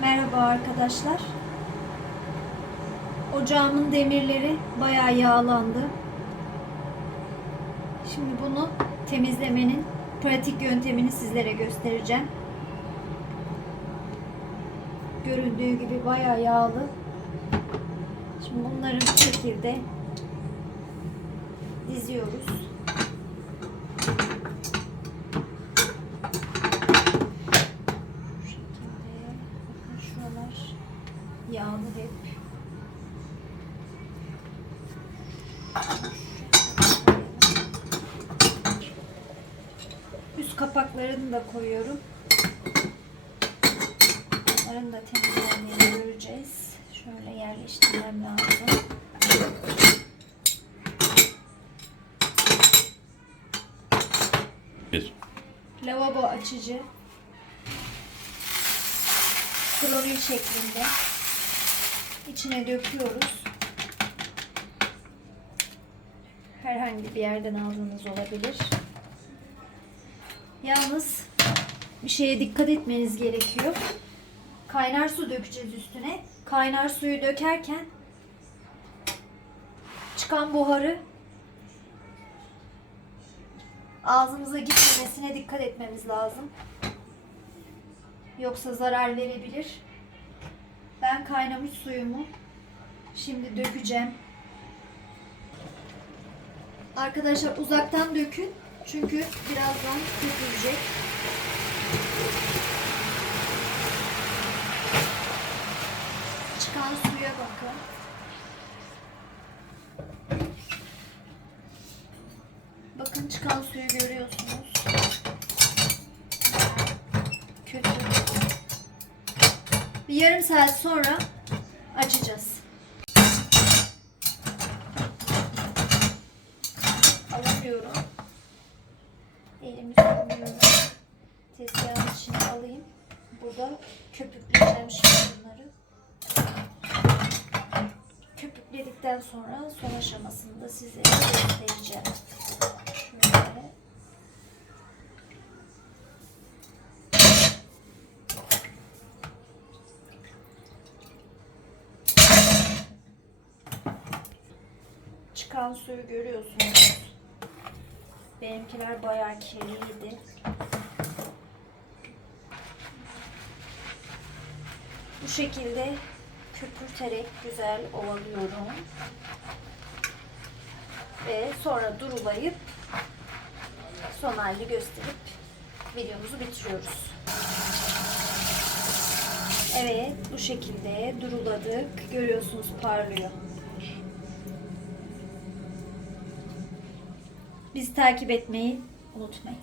Merhaba arkadaşlar. Ocağımın demirleri bayağı yağlandı. Şimdi bunu temizlemenin pratik yöntemini sizlere göstereceğim. Görüldüğü gibi bayağı yağlı. Şimdi bunları bu şekilde diziyoruz. Bu şekilde bakın şuralar yağlı hep. Üst kapaklarını da koyuyorum. Onların da temizlendiğini göreceğiz. Şöyle yerleştirmem lazım. Bir. Lavabo açıcı. Kronil şeklinde. İçine döküyoruz. Herhangi bir yerden aldığınız olabilir. Yalnız bir şeye dikkat etmeniz gerekiyor. Kaynar su dökeceğiz üstüne. Kaynar suyu dökerken çıkan buharı ağzımıza gitmemesine dikkat etmemiz lazım. Yoksa zarar verebilir. Ben kaynamış suyumu şimdi dökeceğim. Arkadaşlar uzaktan dökün. Çünkü birazdan dökülecek. Çıkan suya bakın. Bakın çıkan suyu görüyorsunuz. Kötü. Bir yarım saat sonra açacağız. Alamıyorum. Elimi sürmüyorum. Tezgahın içine alayım. Burada köpükleyeceğim şimdi bunları. Köpükledikten sonra son aşamasını da size göstereceğim. Şöyle. Çıkan suyu görüyorsunuz. Benimkiler bayağı kirliydi. Bu şekilde köpürterek güzel ovalıyorum. Ve sonra durulayıp son halini gösterip videomuzu bitiriyoruz. Evet bu şekilde duruladık. Görüyorsunuz parlıyor. Bizi takip etmeyi unutmayın.